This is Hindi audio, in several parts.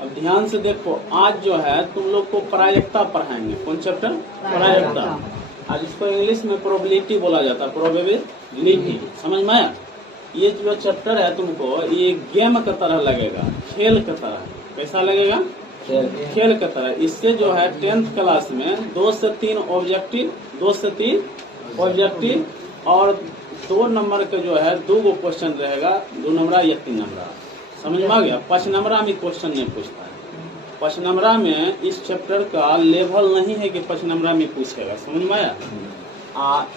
अब ध्यान से देखो, आज जो है तुम लोग को प्रायिकता पढ़ाएंगे। कौन चैप्टर? प्रायिकता। आज इसको इंग्लिश में प्रोबेबिलिटी बोला जाता है, प्रोबेबिलिटी। समझ में आया? ये जो चैप्टर है तुमको ये गेम की तरह लगेगा, खेल की तरह। कैसा लगेगा? खेल की तरह। इससे जो है 10th क्लास में 2 से 3 ऑब्जेक्टिव, 2 से 3 ऑब्जेक्टिव और 2 नंबर के जो है 2 क्वेश्चन रहेगा, 2 नंबर या 3 नंबर। समझ में आ गया? 5 नंबर में क्वेश्चन नहीं पूछता है। 5 नंबर में इस चैप्टर का लेवल नहीं है कि 5 नंबर में पूछेगा। समझ में आया?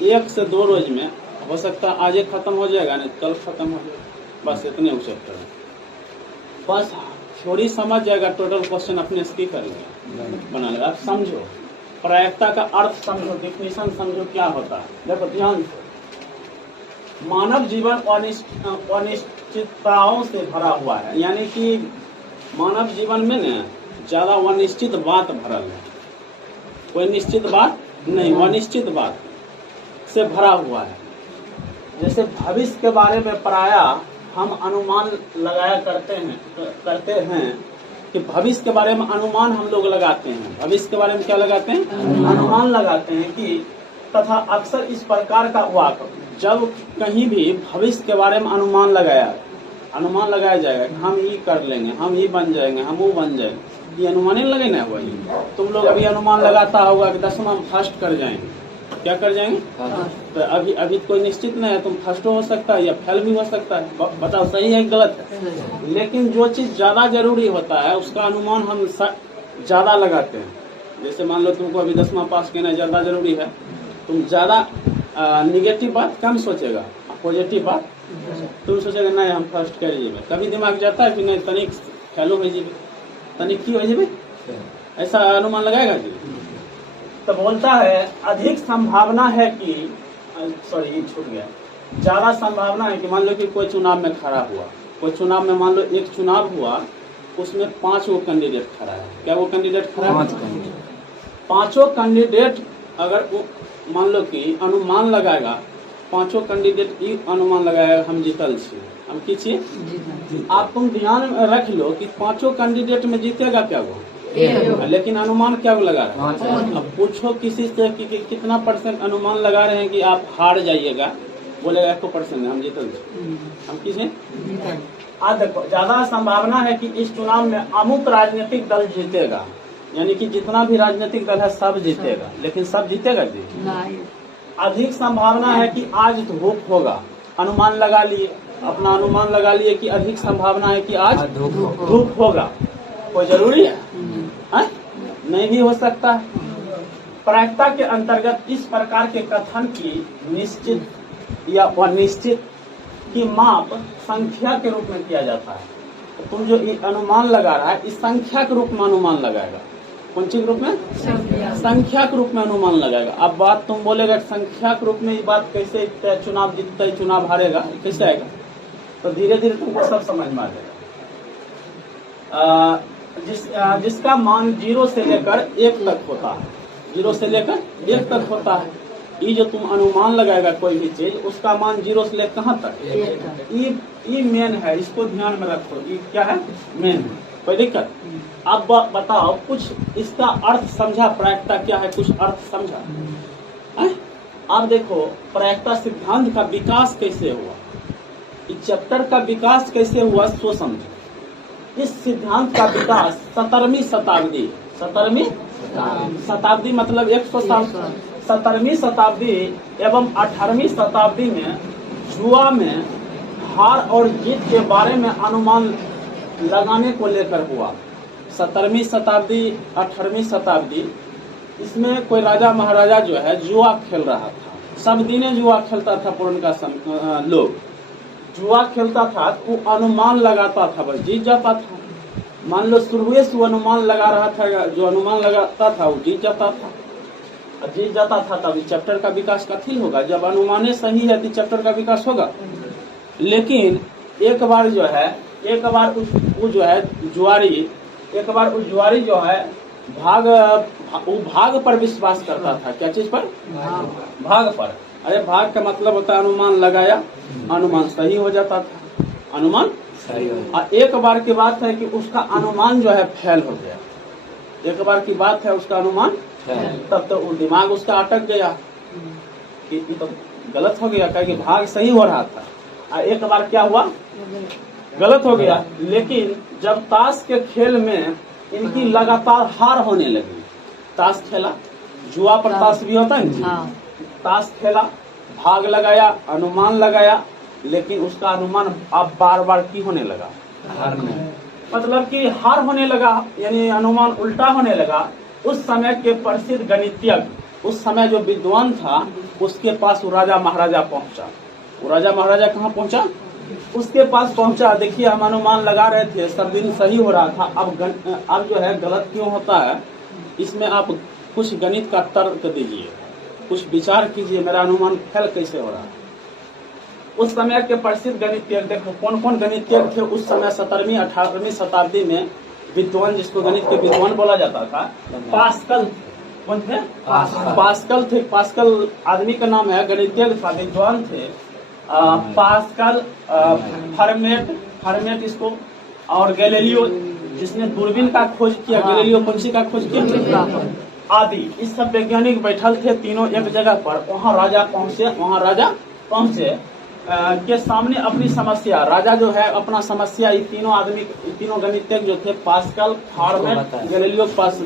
1 से 2 रोज में हो सकता है आज खत्म हो जाएगा, नहीं कल खत्म हो जाएगा। बस इतने चैप्टर है, बस थोड़ी समझ जाएगा। टोटल क्वेश्चन अपने से कर बना लेगा। आप समझो, प्रायिकता का अर्थ समझो, डिफिनेशन समझो क्या होता है। देखो ध्यान से, मानव जीवन अनिश्चितताओं से भरा हुआ है। यानी कि मानव जीवन में न ज्यादा अनिश्चित बात भरल है, कोई निश्चित बात नहीं, अनिश्चित बात से भरा हुआ है। जैसे भविष्य के बारे में प्रायः हम अनुमान लगाया करते हैं कि भविष्य के बारे में अनुमान हम लोग लगाते हैं। भविष्य के बारे में क्या लगाते हैं? अनुमान लगाते हैं कि तथा अक्सर इस प्रकार का वाक्य, जब कहीं भी भविष्य के बारे में अनुमान लगाया जाएगा कि हम ये कर लेंगे, हम ये बन जाएंगे, हम वो बन जाएंगे, ये अनुमान ही लगे ना। वही तुम लोग अभी अनुमान लगाता होगा कि 10वां में फर्स्ट कर जाएंगे। क्या कर जाएंगे? तो अभी कोई निश्चित नहीं है, तुम फर्स्ट हो सकता है या फेल भी हो सकता है। बताओ सही है गलत है? लेकिन जो चीज ज्यादा जरूरी होता है उसका अनुमान हम ज्यादा लगाते हैं। जैसे मान लो तुमको अभी 10वां पास करना ज्यादा जरूरी है, तुम ज्यादा निगेटिव बात कम सोचेगा, पॉजिटिव बात तुम सोचेगा नहीं हम फर्स्ट कर जेबे। कभी दिमाग जाता है कि नहीं तनिक फेलो हो जेबे, तनिक की हो जेबे, ऐसा अनुमान लगाएगा जी। तो बोलता है अधिक संभावना है कि छूट गया, ज्यादा संभावना है कि मान लो कि कोई चुनाव में खड़ा हुआ, कोई चुनाव में मान लो एक चुनाव हुआ, उसमें 5 गो कैंडिडेट खड़ा है। क्या वो कैंडिडेट खड़ा है? 5 कैंडिडेट अगर मान लो कि अनुमान लगाएगा, 5 कैंडिडेट ये अनुमान लगाएगा हम जीतल छी, हम की छी। आप तुम ध्यान में रख लो कि 5 कैंडिडेट में जीतेगा क्या वो, लेकिन अनुमान क्या लगा रहा है? अब पूछो किसी से कि कितना % अनुमान लगा रहे हैं कि आप हार जाइएगा, बोलेगा 100% हम जीतल छी, हम किसे। आज देखो ज्यादा संभावना है कि इस चुनाव में अमुक राजनीतिक दल जीतेगा, यानी कि जितना भी राजनीतिक दल है सब जीतेगा, लेकिन सब जीतेगा जी नहीं। अधिक संभावना है कि आज धूप होगा, अनुमान लगा लिए, अपना अनुमान लगा लिए कि अधिक संभावना है कि आज धूप होगा। कोई जरूरी है? नहीं भी हो सकता। प्रायिकता के अंतर्गत इस प्रकार के कथन की निश्चित या अनिश्चित की माप संख्या के रूप में किया जाता है। तो तुम जो अनुमान लगा रहा है इस संख्या के रूप में अनुमान लगाएगा। कौन सी रूप में? संख्या के रूप में अनुमान लगाएगा। अब बात तुम बोलेगा संख्या के रूप में ये बात कैसे, चुनाव जीतता है चुनाव हारेगा, कैसे आएगा? तो धीरे धीरे तुमको सब समझ में आ जाएगा। जिसका मान 0 से लेकर 1 तक होता है, 0 से लेकर 1 तक होता है। ये जो तुम अनुमान लगाएगा कोई भी चीज, उसका मान 0 से लेकर कहाँ तक? ये मेन है, इसको ध्यान में रखो। ये क्या है? मेन है। कोई दिक्कत? अब बताओ कुछ इसका अर्थ समझा, प्रायिकता क्या है, कुछ अर्थ समझा? अब देखो प्रायिकता सिद्धांत का विकास कैसे हुआ, इस चैप्टर का विकास कैसे हुआ सो समझो। इस सिद्धांत का विकास 17वीं शताब्दी मतलब 100 साल, 17वीं शताब्दी एवं 18वीं शताब्दी में जुआ में हार और जीत के बारे में अनुमान लगाने को लेकर हुआ। 17वीं शताब्दी 18वीं शताब्दी, इसमें कोई राजा महाराजा जो है जुआ खेल रहा था। सब दिने जुआ खेलता था पुराना लोग, जुआ खेलता था तो वो अनुमान लगाता था, बस जीत जाता था। मान लो शुरू से अनुमान लगा रहा था, जो अनुमान लगाता था वो जीत जाता था। जीत जाता था तब चैप्टर का विकास कथी होगा? जब अनुमाने सही है तो चैप्टर का विकास होगा। लेकिन एक बार वो जो है जुआरी जो है भाग पर विश्वास करता था। क्या चीज पर? भाग पर। अरे भाग का मतलब होता है अनुमान लगाया, अनुमान सही हो जाता था, अनुमान और एक बार की बात है कि उसका अनुमान जो है फेल हो गया, एक बार की बात है उसका अनुमान, तब तो वो दिमाग उसका अटक गया कि ये तो गलत हो गया, कह कि भाग सही हो रहा था, और एक बार क्या हुआ, गलत हो गया। लेकिन जब ताश के खेल में इनकी लगातार हार होने लगी, ताश खेला, जुआ पर ताश भी होता है ना, ताश खेला, भाग लगाया, अनुमान लगाया, लेकिन उसका अनुमान अब बार बार की होने लगा, मतलब कि हार होने लगा, यानी अनुमान उल्टा होने लगा। उस समय के प्रसिद्ध गणितज्ञ, उस समय जो विद्वान था, उसके पास वो राजा महाराजा पहुंचा। वो राजा महाराजा कहाँ पहुंचा, उसके पास पहुंचा। देखिए हम अनुमान लगा रहे थे, सब दिन सही हो रहा था, अब जो है गलत क्यों होता है, इसमें आप कुछ गणित का तर्क दीजिए, कुछ विचार कीजिए, मेरा अनुमान फेल कैसे हो रहा है। उस समय के प्रसिद्ध गणितज्ञ, देखो कौन कौन गणितज्ञ थे उस समय, 17वीं 18वीं शताब्दी में विद्वान, जिसको गणित के विद्वान बोला जाता था, पास्कल। कौन थे, पास्कल थे। पास्कल आदमी का नाम है, गणितज्ञ था, विद्वान थे। पास्कल, फर्मेट इसको, और गैलीलियो जिसने दूरबीन का खोज किया, गैलीलियो कौन का खोज किया, आदि, इस सब वैज्ञानिक बैठल थे तीनों एक जगह पर। वहाँ राजा पहुंचे के सामने अपनी समस्या, राजा जो है अपना समस्या, ये तीनों आदमी, तीनों गणितज्ञ जो थे, पास्कल, फर्मेट, गैलीलियो के पास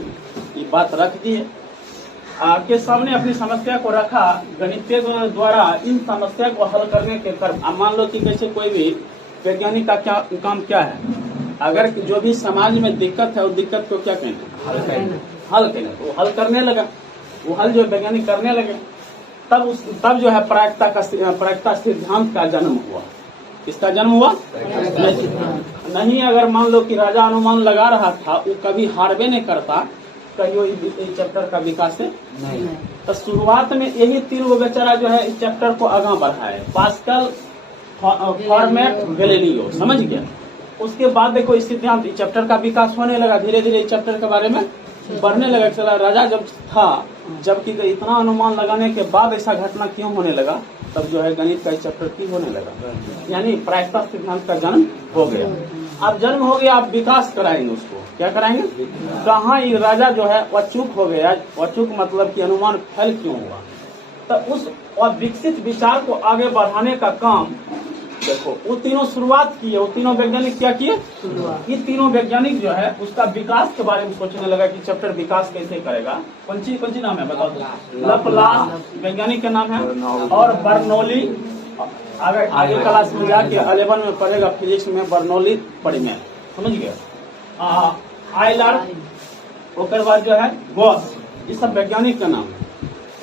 ये बात रख दिए, के सामने अपनी समस्या को रखा। गणितज्ञ द्वारा इन समस्या को हल करने के कर, मान लो कि कैसे कोई भी वैज्ञानिक का क्या काम क्या है, अगर जो भी समाज में दिक्कत है, उस दिक्कत को क्या कहना, हल कहना। वो हल करने लगा, वो हल जो वैज्ञानिक करने लगे, तब जो है प्रायिकता सिद्धांत का जन्म हुआ। किसका जन्म हुआ, नहीं अगर मान लो कि राजा अनुमान लगा रहा था, वो कभी हारबे नहीं करता, कहियो इस चैप्टर का विकास है नहीं। तो शुरुआत में यही तीन वो बेचारा जो है इस चैप्टर को आगा बढ़ाए, पास्कल, फर्मेट, गैलीलियो, समझ गया। उसके बाद देखो इस सिद्धांत, इस चैप्टर का विकास होने लगा, धीरे धीरे इस चैप्टर के बारे में बढ़ने लगा। चला राजा जब था, जबकि इतना अनुमान लगाने के बाद ऐसा घटना क्यों होने लगा, तब जो है गणित का इस चैप्टर की होने लगा, यानी प्रायिकता सिद्धांत का जन्म हो गया। अब जन्म हो गया, आप विकास कराएंगे उसको, क्या कराएंगे, कहाँ ये राजा जो है अचूक हो गया, अचूक मतलब कि अनुमान फेल क्यों हुआ, तो उस विकसित विचार को आगे बढ़ाने का काम देखो वो तीनों शुरुआत किए। वो तीनों वैज्ञानिक क्या किए, ये तीनों वैज्ञानिक जो है उसका विकास के बारे में सोचने लगा कि चैप्टर विकास कैसे करेगा। कौन सी नाम है बताओ, लपलास वैज्ञानिक का नाम है, और बर्नौली, आगे क्लास में जाके 11 में पढ़ेगा, फिजिक्स में बर्नौली पढ़ेंगे, समझ गए। आयलर, उसके बाद जो है गॉस, ये सब वैज्ञानिक का नाम है।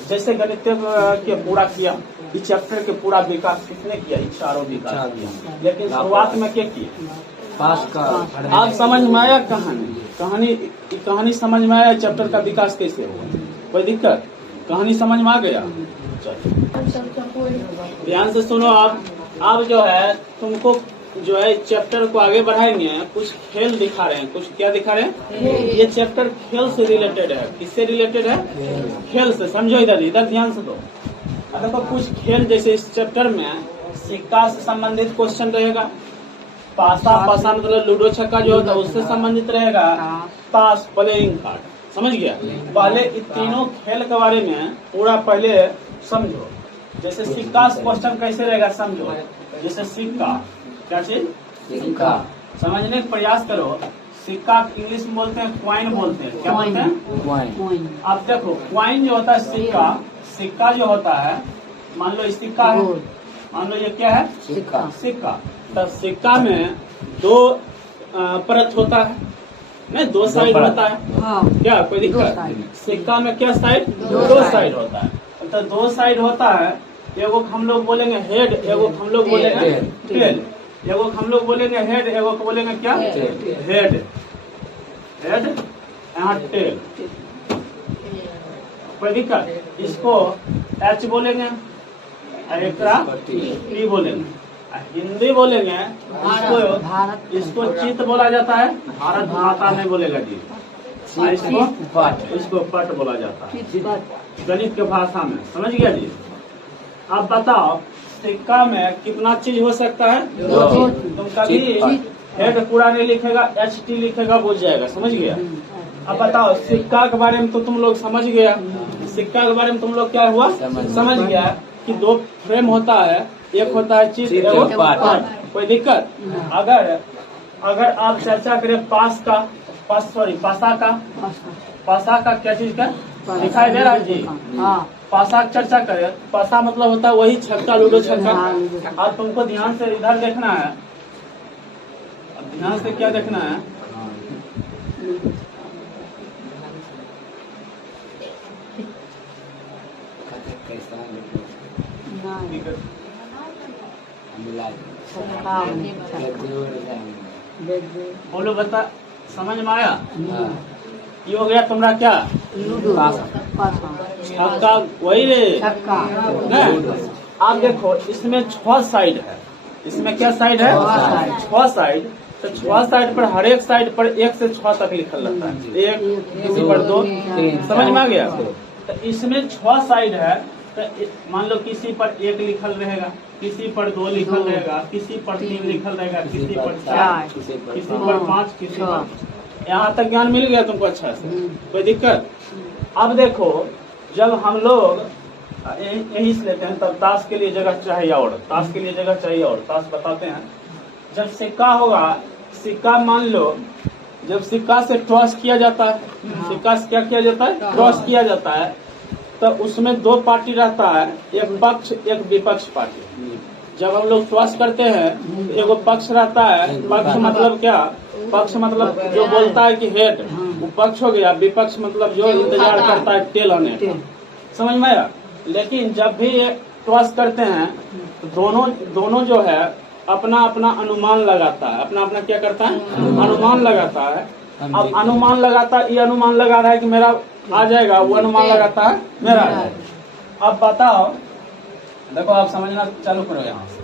जैसे गणित के पूरा किया, इस चैप्टर के पूरा विकास किसने किया, इन चारों विकास किया। लेकिन शुरुआत में क्या किया, आप समझ में आया कहानी समझ में आया, चैप्टर का विकास कैसे हुआ, कोई दिक्कत, कहानी समझ में आ गया। ध्यान से सुनो, आप जो है तुमको जो है चैप्टर को आगे बढ़ाएंगे, कुछ खेल दिखा रहे हैं, कुछ क्या दिखा रहे हैं, ये चैप्टर खेल से रिलेटेड है। किससे रिलेटेड है, खेल से, समझो, इधर ध्यान से दो। देखो कुछ खेल, जैसे इस चैप्टर में सिक्का से संबंधित क्वेश्चन रहेगा, पासा मतलब लूडो छक्का जो होता है उससे संबंधित रहेगा, ताश, प्लेइंग कार्ड, समझ गया। पहले इन तीनों खेल के बारे में पूरा पहले समझो। जैसे सिक्का क्वेश्चन कैसे रहेगा समझो, जैसे सिक्का, क्या चीज, सिक्का, समझने का प्रयास करो। सिक्का इंग्लिश में बोलते हैं क्वाइन बोलते हैं, क्या बोलते हैं, क्वाइन। आप देखो क्वाइन जो होता है सिक्का जो होता है, मान लो सिक्का है, मान लो ये क्या है, सिक्का। तो सिक्का में दो परत होता है, नहीं दो साइड होता है, क्या कोई दिक्कत, सिक्का में क्या साइड, दो साइड होता है। तो दो साइड होता है, एगो हम लोग बोलेंगे हेड, एगो हम लोग बोलेंगे टेल, एगो हम लोग बोलेंगे हेड, एगो बोलेंगे क्या, हेड, यहाँ टेल, कोई दिक्कत। इसको एच बोलेंगे, एक टी बोलेंगे, हिंदी बोलेंगे इसको चित बोला जाता है, भारत माता नहीं बोलेगा जी, इसको पट बोला जाता है गणित के भाषा में, समझ गया जी। अब बताओ सिक्का में कितना चीज हो सकता है? दो चीज। तुम कभी हेड पूरा नहीं लिखेगा, HT लिखेगा, बोल जाएगा, समझ गया? अब बताओ, सिक्का के बारे में तो तुम लोग समझ गया, सिक्का के बारे में तुम लोग क्या हुआ? समझ गया कि दो फ्रेम होता है, एक होता है चीज, एक पार्ट। कोई दिक्कत? अगर आप चर्चा करें पासा का क्या चीज का दिखाई दे रहा है जी? पासा की चर्चा करें, पासा मतलब होता है वही छक्का, लूडो छक्का। अब तुमको ध्यान से इधर देखना है, अब ध्यान से क्या देखना है? बोलो, बता, समझ में आया? ये हो गया तुम्हारा क्या? छक्का, वही रे। आप देखो, इसमें 6 साइड है, इसमें क्या साइड है? 6 साइड। तो 6 साइड पर हर एक साइड पर 1 से 6 तक लिखल रहता है, 1, किसी पर 2, समझ में आ गया? तो इसमें 6 साइड है, तो मान लो किसी पर 1 लिखल रहेगा, किसी पर 2 लिखल रहेगा, किसी पर 3 लिखल रहेगा, किसी पर 4, किसी पर 5, किसी पर। यहाँ तक ज्ञान मिल गया तुमको अच्छा से? कोई दिक्कत? अब देखो, जब हम लोग यही से लेते हैं, तब ताश के लिए जगह चाहिए और ताश के लिए जगह चाहिए और ताश बताते हैं। जब सिक्का होगा, सिक्का मान लो जब सिक्का से टॉस किया जाता है, सिक्का से क्या किया जाता है? टॉस किया जाता है। तो उसमें 2 पार्टी रहता है, एक पक्ष एक विपक्ष पार्टी। जब हम लोग टॉस करते हैं, एगो पक्ष रहता है, पक्ष मतलब क्या? पक्ष मतलब जो बोलता है कि हेड, वो पक्ष हो गया। विपक्ष मतलब जो इंतजार करता है टेल आने का, समझ में आया? लेकिन जब भी टॉस करते हैं, तो दोनों जो है अपना अपना अनुमान लगाता है, अपना क्या करता है? अनुमान लगाता है। अब अनुमान लगाता है, ये अनुमान लगा रहा है कि मेरा आ जाएगा, वो अनुमान लगाता है मेरा आ जाएगा। अब बताओ, देखो आप समझना चालू करो। यहाँ से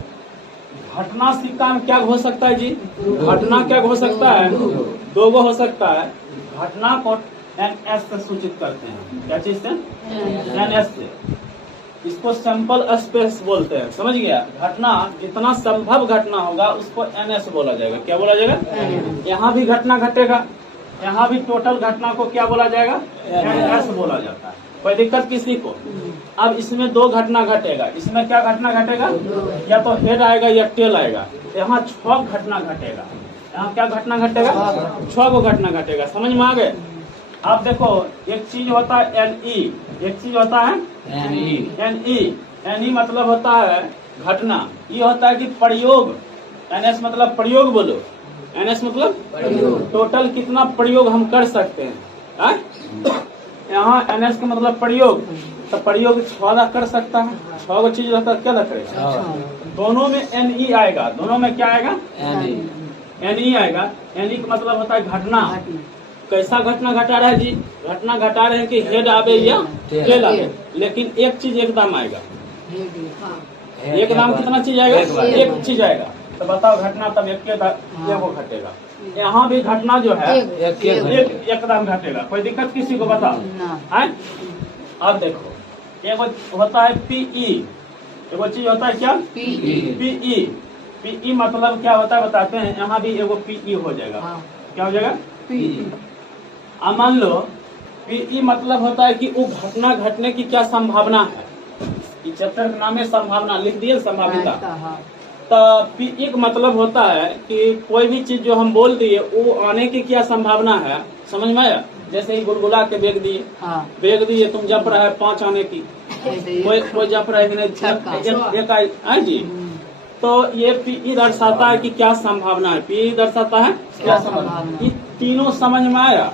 घटना सिक्का में क्या हो सकता है जी? घटना क्या हो सकता है? 2 हो सकता है। घटना को NS से सूचित करते हैं, क्या चीज से? NS से। इसको सैंपल स्पेस बोलते हैं, समझ गया? घटना जितना संभव घटना होगा उसको NS बोला जाएगा। क्या बोला जाएगा? यहाँ भी घटना घटेगा, यहाँ भी टोटल घटना को क्या बोला जाएगा? NS बोला जाता है। कोई दिक्कत किसी को? अब इसमें 2 घटना घटेगा, इसमें क्या घटना घटेगा? या तो हेड आएगा या टेल आएगा। यहाँ 6 घटना घटेगा, यहाँ क्या घटना घटेगा? 6 घटना घटेगा, समझ में आ गए? आप देखो, एक चीज होता है NE, एक चीज होता है NE मतलब होता है घटना, ये होता है कि प्रयोग। NS मतलब प्रयोग, बोलो। NS मतलब टोटल कितना प्रयोग हम कर सकते हैं। यहाँ NS का मतलब प्रयोग, तो प्रयोग 6 कर सकता है। 6 चीज रहता है, क्या करेगा? दोनों में NE आएगा, दोनों में क्या आएगा? NE आएगा। NE का मतलब होता है घटना। कैसा घटना घटा रहा है जी? घटना घटा रहे हैं कि हेड आवे या टेल आवे, लेकिन एक चीज एकदम आएगा। एकदम कितना चीज आएगा? एक चीज आएगा। तो बताओ, घटना तब एक घटेगा। यहाँ भी घटना जो है एकदम घटेगा। कोई दिक्कत किसी को? बताओ। अब देखो, एक होता है PE, एगो चीज होता है क्या? PE मतलब क्या होता है बताते हैं। यहाँ भी एगो PE हो जाएगा। क्या हो जाएगा? अब मान लो PE मतलब होता है कि वो घटना घटने की क्या संभावना है। इस चैप्टर का नाम है संभावना, लिख दिए संभाविता। तो PE का मतलब होता है कि कोई भी चीज जो हम बोल दिए वो आने की क्या संभावना है, समझ में आया? जैसे ही गुलगुला के बेग दिए, तुम जप रहा है 5 आने की, कोई जप रहा है कि नहीं, एक आए जी। तो ये PE दर्शाता है कि क्या संभावना है। PE दर्शाता है क्या संभावना। ये तीनों समझ में आया?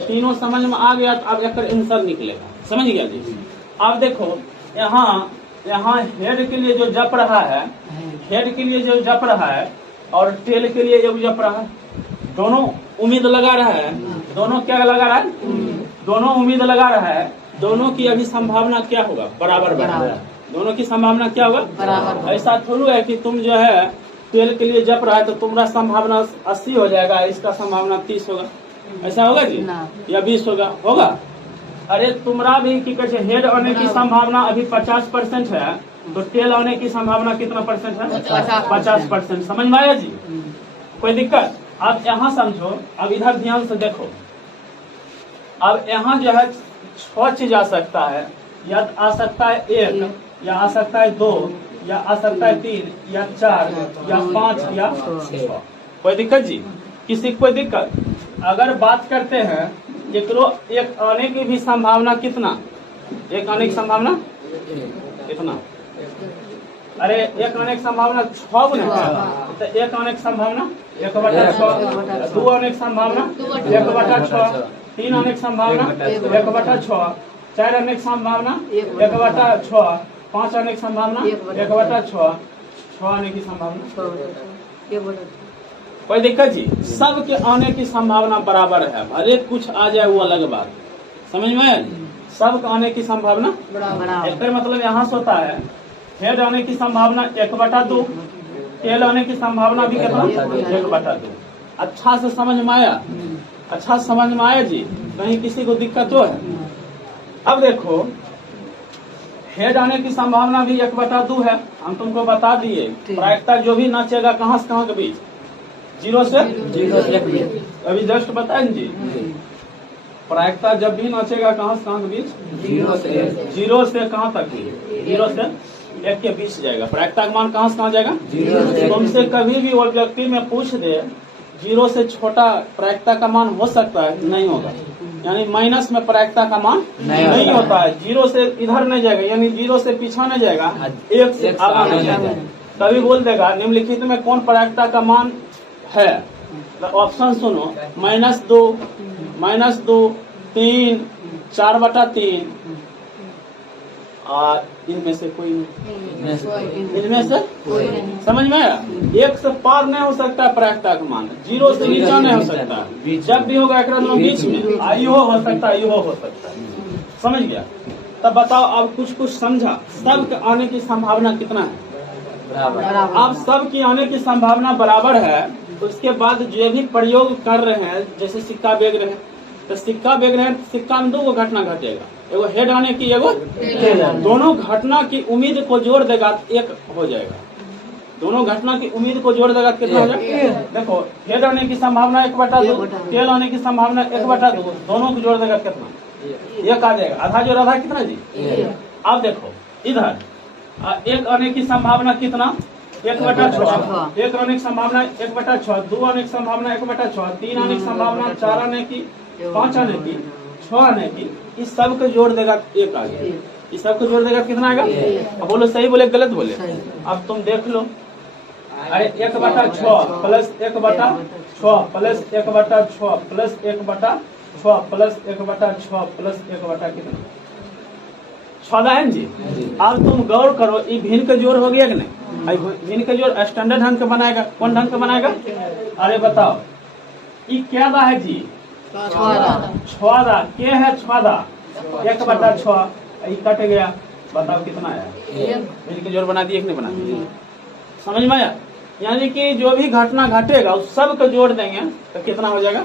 तीनों समझ में आ गया तो अब एक आंसर निकलेगा, समझ गया जी? अब देखो, यहाँ हेड के लिए जो जप रहा है, हेड के लिए जो जप रहा है और टेल के लिए जो जप रहा है, दोनों उम्मीद लगा रहा है। दोनों क्या लगा रहा है? दोनों उम्मीद लगा रहा है। दोनों की अभी संभावना क्या होगा? बराबर। दोनों की संभावना क्या होगा? बराबर। ऐसा थोड़ा है कि तुम जो है टेल के लिए जप रहा है तो तुम्हारा संभावना 80 हो जाएगा, इसका संभावना 30 होगा। ऐसा होगा जी? या 20 होगा? अरे तुम्हारा भी की कहते हेड आने की संभावना अभी 50% है, तो टेल आने की संभावना कितना परसेंट है? 50%। समझ में आया जी? कोई दिक्कत? अब यहाँ समझो, अब इधर ध्यान से देखो। अब यहाँ जो है 6 चीज आ सकता है, या आ सकता है 1, या आ सकता है 2, या आ सकता है 3, या 4, या 5, या 6। कोई दिक्कत जी? किसी को कोई दिक्कत? अगर बात करते हैं एक आने की भी संभावना कितना? एक आने की संभावना कितना? अरे एक आने की संभावना 6 गुना है, तो एक आने की संभावना 1/6, 2 आने की संभावना 1/6, 3 आने की संभावना 1/6, 4 आने की संभावना 1/6, 5 आने की संभावना 1/6, 6 आने की संभावना। कोई दिक्कत जी? सबके आने की संभावना बराबर है, भले कुछ आ जाए वो अलग बात। समझ में? सबके आने की संभावना बराबर। मतलब यहाँ से होता है हेड आने की संभावना 1/2, टेल आने की संभावना भी कितना? 1/2। अच्छा से समझ में आया? अच्छा समझ में आया जी? कहीं किसी को दिक्कत तो है? अब देखो, हेड आने की संभावना भी 1/2 है, हम तुमको बता दिए। प्रायिकता जो भी नाचेगा कहाँ से कहाँ के बीच? 0 से 1। अभी जस्ट बताएं जी, प्रायिकता जब भी नाचेगा कहाँ से कहाँ के बीच? 0 से कहाँ तक? 0 से 1 के बीच जाएगा। प्रायिकता का मान कहाँ से कहाँ जाएगा? 0 से। तुमसे कभी भी ऑब्जेक्टिव में पूछ दे 0 से छोटा प्रायिकता का मान हो सकता है? नहीं होगा। यानी माइनस में प्रायिकता का मान नहीं होता है। 0 से इधर नहीं जाएगा, यानी 0 से पीछा नहीं जाएगा, 1 से आगा नहीं जाएगा। तभी बोल देगा निम्नलिखित में कौन प्रायिकता का मान है? ऑप्शन सुनो, -2, -2, 3, 4/3, और इनमें से कोई नहीं। इनमें से समझ में आया? 1 से पार नहीं हो सकता प्रायिकता का मान, 0 से नीचा नहीं हो सकता। जब भी होगा एक बीच में, आयु हो सकता है, हो सकता है। समझ गया? तब बताओ, अब कुछ समझा? सब के आने की संभावना कितना है? बराबर। अब सब की आने की संभावना बराबर है। उसके बाद जो भी प्रयोग कर रहे हैं, जैसे सिक्का बेच रहे हैं, तो सिक्का बेच रहे हैं, सिक्का में 2 घटना घटेगा, एगो हेड आने की, एगो दोनों घटना की उम्मीद को जोड़ देगा 1 हो जाएगा। दोनों घटना की उम्मीद को जोड़ देगा कितना हो जाएगा? देखो, हेड आने की संभावना 1/2, टेल आने की संभावना 1/2, दोनों को जोड़ देगा कितना? 1 आ जाएगा। आधा जोड़ आधा कितना जी? अब देखो इधर 1 आने की संभावना कितना? 1/6। 1 आने की संभावना 1/6, 2 आने की संभावना 1/6, 3 आने की संभावना 4 आने की, 5 आने की, 6 आने की। इस सब को जोड़ देगा 1 आ गया। इस सब को जोड़ देगा कितना आएगा? अब बोलो सही बोले गलत बोले? अब तुम देख लो। अरे 1/6 plus 1/6 plus 1/6 plus 1/6 plus 1/6 plus 1 कितना? 14 है जी। अब तुम गौर करो, ये भिन्न का जोड़ हो गया कि नहीं? भिन्न का जोड़ स्टैंडर्ड ढंग का बनाएगा। कौन ढंग का बनाएगा? अरे बताओ, ये क्या है जी? 6 के है 6 1/6, ये कट गया। बताओ कितना आया? भिन्न का जोड़ बना दिए कि नहीं बना दिए? समझ में आया? यानी कि जो भी घटना घटेगा उस सब को जोड़ देंगे तो कितना हो जाएगा?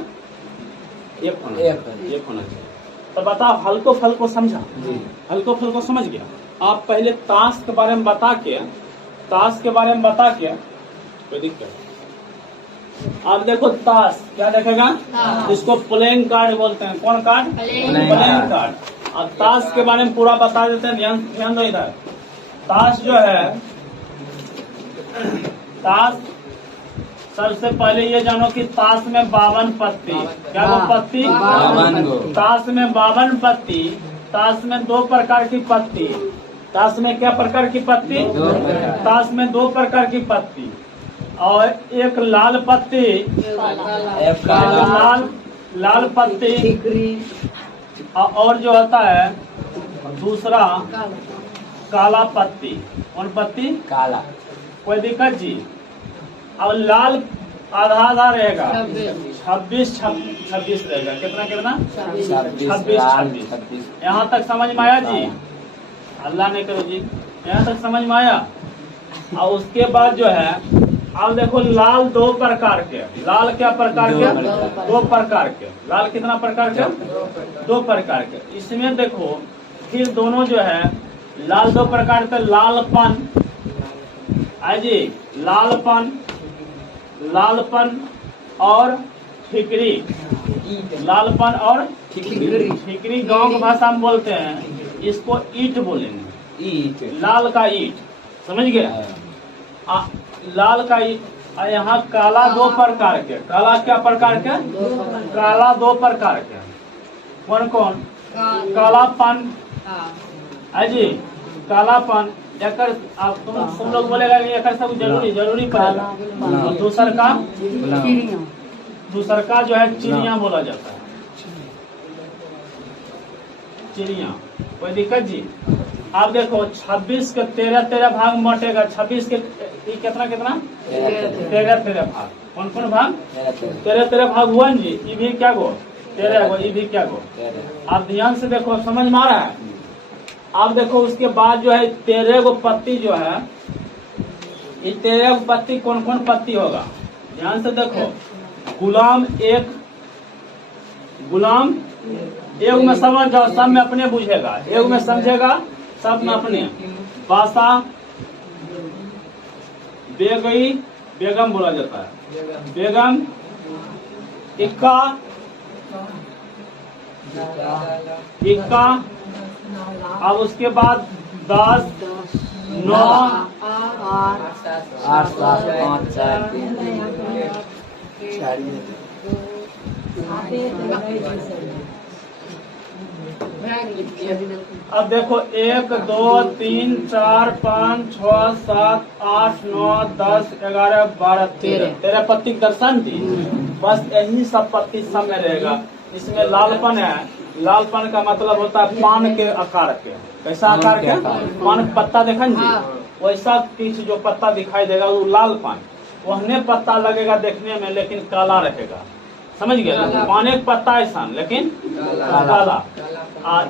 1 होना चाहिए। तो बताओ, हल्को फल को समझा? हल्को फल को समझ गया? आप पहले ताश के बारे में बता के कोई दिक्कत? आप देखो ताश क्या देखेगा? इसको प्लेइंग कार्ड बोलते हैं। कौन कार्ड? Playing card. अब ताश के बारे में पूरा बता देते हैं, ध्यान दो इधर। ताश जो है, ताश सबसे पहले ये जानो कि ताश में 52 पत्ती। क्या वो पत्ती? ताश में 52 पत्ती। ताश में 2 प्रकार की पत्ती। ताश में क्या प्रकार की पत्ती? ताश में 2 प्रकार की पत्ती, और एक लाल पत्ती, लाल पत्ती, और जो होता है दूसरा काला पत्ती। कौन पत्ती? काला। कोई दिक्कत जी? और लाल आधा रहेगा, 26 रहेगा। कितना? 26। यहाँ तक समझ में आया जी? अल्लाह ने करो जी, यहाँ तक समझ में आया? और उसके बाद जो है, अब देखो लाल 2 प्रकार के। लाल क्या प्रकार के? 2 प्रकार के। लाल कितना प्रकार के? 2 प्रकार के। इसमें देखो फिर दोनों जो है, लाल दो प्रकार के, लालपन जी, लालपन और ठिकरी। लालपन और ठिकरी गांव की भाषा में बोलते हैं, इसको ईट बोलेंगे। ईट, लाल का ईट, समझ गए? लाल का ईट। यहाँ काला दो प्रकार के, काला क्या प्रकार के? काला दो प्रकार के। कौन कौन? कालापन जी, कालापन। एकर आप तुम लोग बोलेगा कि एकर सब जरूरी पड़ेगा। और दूसर का जो है चिड़िया बोला जाता है, चिड़िया। कोई दिक्कत जी? आप देखो 26 के 13 भाग मटेगा। 26 के कितना 13 भाग। कौन कौन भाग? 13 भाग हुआ जी। ये भी क्या गो? 13 गो। ये भी क्या गो? आप ध्यान से देखो, समझ में आ रहा है? आप देखो उसके बाद जो है 13 गो पत्ती जो है, ये 13 गो पत्ती कौन कौन पत्ती होगा? ध्यान से देखो। गुलाम एक में समझ जाओ, सब में अपने बुझेगा, एक में समझेगा, सब में अपने। बासा, बेगई, बेगम बोला जाता है, बेगम। इक्का, अब उसके बाद 10, 9, 8, 7, 5, 4, 3, अब देखो 1, 2, 3, 4, 5, 6, 7, 8, 9, 10, 11, 12, 13 पत्ती दर्शन दी। बस यही सब पत्ती सब में रहेगा। इसमें लालपन है। लालपन का मतलब होता है पान के आकार के। कैसा आकार के? पान का पत्ता देखा जी, वैसा कुछ जो पत्ता दिखाई देगा वो लालपन। वहने पत्ता लगेगा देखने में, लेकिन काला रहेगा। समझ गया? पाने का पत्ता ऐसा लेकिन काला।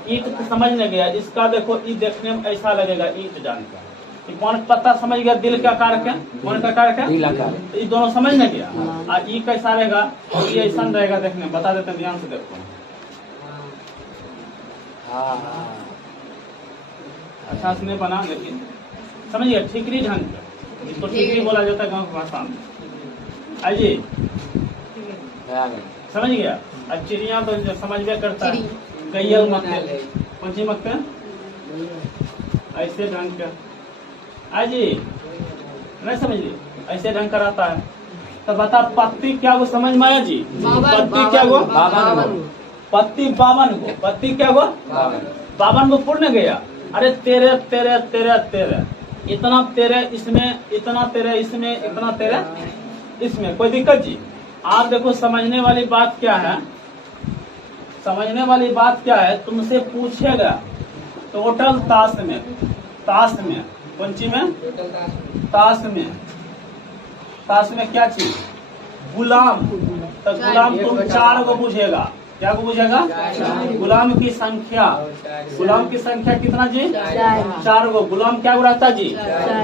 ईट तो समझ नहीं गया। इसका देखो, ई देखने में ऐसा लगेगा ईट जानकर। कौन पत्ता समझ गया? दिल के आकार के। कौन आकार के? दिल आकार। ये दोनों समझ नहीं गया। ई कैसा रहेगा और ये ऐसा रहेगा देखने में। बता देते हैं, ध्यान से देखो। अच्छा से नहीं बना, लेकिन समझ गया? ठिकरी ढंग का, इसको ठिकरी बोला जाता है गाँव की भाषा में। अजी समझ गया? अब चिड़िया तो जो समझ में करता है, गैयल मक्के, कौन सी मक्के? ऐसे ढंग का। अजी नहीं समझ ली? ऐसे ढंग का रहता है। तो बता पत्ती क्या वो समझ में आया जी? पत्ती क्या वो? पत्ती 52 गो। पत्ती क्या वो? 52 गो पूर्ण गया। अरे 13 13 13 13, इतना 13 इसमें, इतना 13 इसमें, इतना 13 इसमें। कोई दिक्कत जी? आप देखो, समझने वाली बात क्या है? समझने वाली बात क्या है? तुमसे पूछेगा टोटल ताश में, कौन सी में? ताश में क्या चीज? गुलाम। तो गुलाम तुम 4 गो बुझेगा। क्या को बुझेगा? गुलाम की संख्या। गुलाम की संख्या कितना जी? 4 गो। गुलाम क्या रहता जी?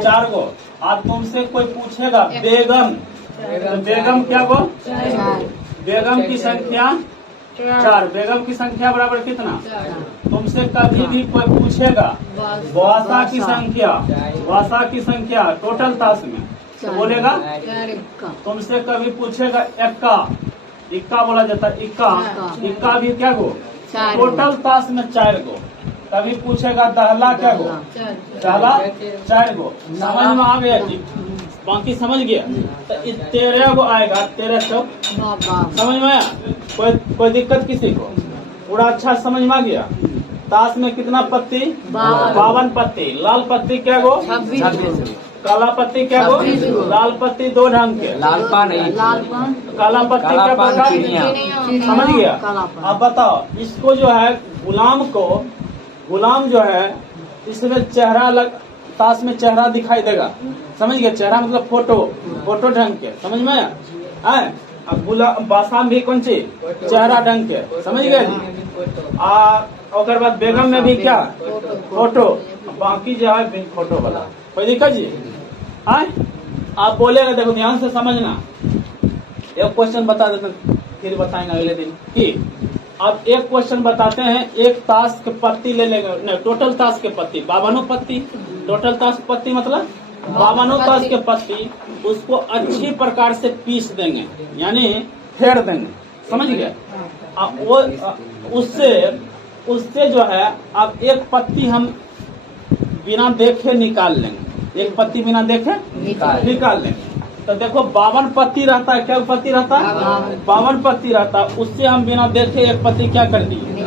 4 गो। आज तुमसे कोई पूछेगा बेगम, तो बेगम क्या गो? बेगम की संख्या 4। बेगम की संख्या बराबर कितना? तुमसे कभी भी कोई पूछेगा वासा की संख्या टोटल ताश में, तो बोलेगा। तुमसे कभी पूछेगा इक्का बोला जाता है। इक्का भी क्या गो? टोटल ताश में 4 गो। कभी पूछेगा दहला क्या गो? दहला 4 गो। समझ में आ गया जी? बाकी समझ गया? तो 13 गो आएगा। 13 चौक समझ में आया? कोई दिक्कत किसी को? पूरा अच्छा समझ में आ गया? ताश में कितना पत्ती? 52 पत्ती। लाल पत्ती क्या गो? 26। काला पत्ती क्या गो? लाल पत्ती 2 ढंग के। लालपन, काला पत्ती क्या प्रकार? समझ गया? अब बताओ, इसको जो है गुलाम जो है, इसमें चेहरा ताश में चेहरा दिखाई देगा। समझ गया? चेहरा मतलब फोटो ढंग के। समझ में आया? अब बासाम भी कौन सी? चेहरा ढंग के। समझ गए जी? और बाद बेगम में भी क्या? फोटो। बाकी जो है बिन फोटो वाला। कोई दिक्कत जी? आप बोलेगा, देखो ध्यान से समझना। एक क्वेश्चन बता देते, फिर बताएंगे अगले दिन की अब एक क्वेश्चन बताते हैं, एक ताश के पत्ती ले लेंगे, नहीं टोटल ताश के पत्ती 52 पत्ती, टोटल ताश पत्ती मतलब 52 ताश के पत्ती, उसको अच्छी प्रकार से पीस देंगे, यानी फेर देंगे, समझ गए। अब वो उससे जो है अब एक पत्ती हम बिना देखे निकाल लेंगे, एक पत्ती बिना देखे निकाल लेंगे। तो देखो 52 पत्ती रहता है, क्या पत्ती रहता है 52 पत्ती रहता है, उससे हम बिना देखे एक पत्ती क्या कर दिए,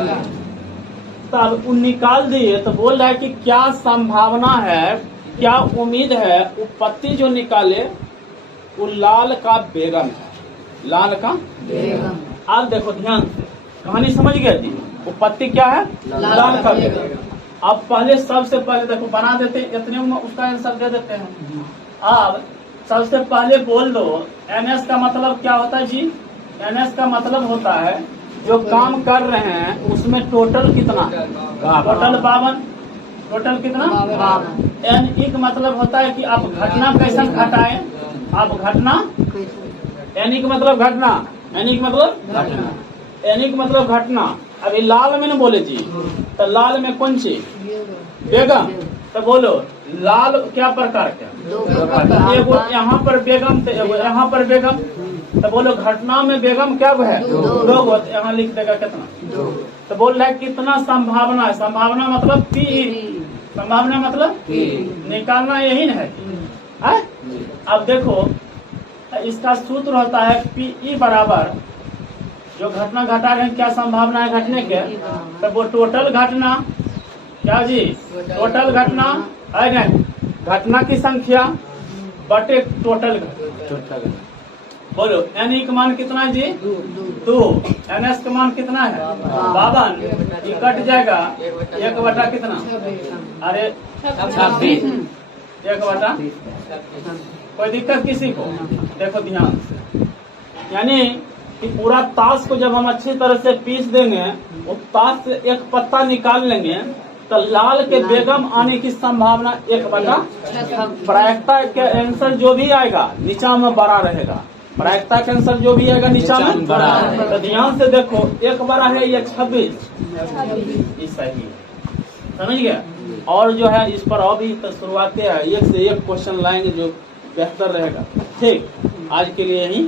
तब वो निकाल दिए। तो बोल रहा है कि क्या संभावना है, क्या उम्मीद है वो पत्ती जो निकाले वो लाल का बेगम है, लाल का बेगम। आज देखो ध्यान से कहानी समझ गए जी, वो पत्ती क्या है लाल का बेगम। अब पहले सबसे पहले देखो बना देते, इतने में उसका आंसर दे देते हैं। अब सबसे पहले बोल दो एनएस का मतलब क्या होता है जी, एनएस का मतलब होता है जो काम कर रहे हैं उसमें टोटल कितना, टोटल 52, टोटल कितना 52। एन का मतलब होता है कि आप घटना कैसे घटाएं, आप घटना, एन का मतलब घटना, एन का मतलब घटना, एन का मतलब घटना। अभी लाल में न बोले जी, तो लाल में कौन सी बेगम, तो बोलो लाल क्या प्रकार के, एगो यहाँ पर बेगम तो एगो यहाँ पर बेगम, तो बोलो घटना में बेगम क्या है दो गो, यहाँ लिख देगा कितना, तो बोल रहा है कितना संभावना है, संभावना मतलब पी, संभावना मतलब निकालना यही न है। अब देखो इसका सूत्र होता है पीई बराबर जो घटना घटा रहे हैं क्या संभावना है घटने के, तो वो टोटल घटना क्या जी, टोटल घटना है ना, घटना की संख्या बटे टोटल घटना। बोलो एन का मान कितना है जी 2, एनएस का मान कितना है 52, ये कट जाएगा 1 बटा कितना, अरे 26, 1 बटा, कोई दिक्कत किसी को, देखो ध्यान से, यानी कि पूरा ताश को जब हम अच्छी तरह से पीस देंगे, वो ताश से एक पत्ता निकाल लेंगे, तो लाल के बेगम आने की संभावना 1 बटा, प्रायिकता के आंसर जो भी आएगा नीचा में बड़ा रहेगा, प्रायिकता के आंसर जो भी आएगा नीचा में बड़ा रहेगा। तो ध्यान से देखो 1 बड़ा है या 26, ये सही है, समझ गया। और जो है इस पर अभी तो शुरुआत है, एक से एक क्वेश्चन लाएंगे जो बेहतर रहेगा। ठीक, आज के लिए यही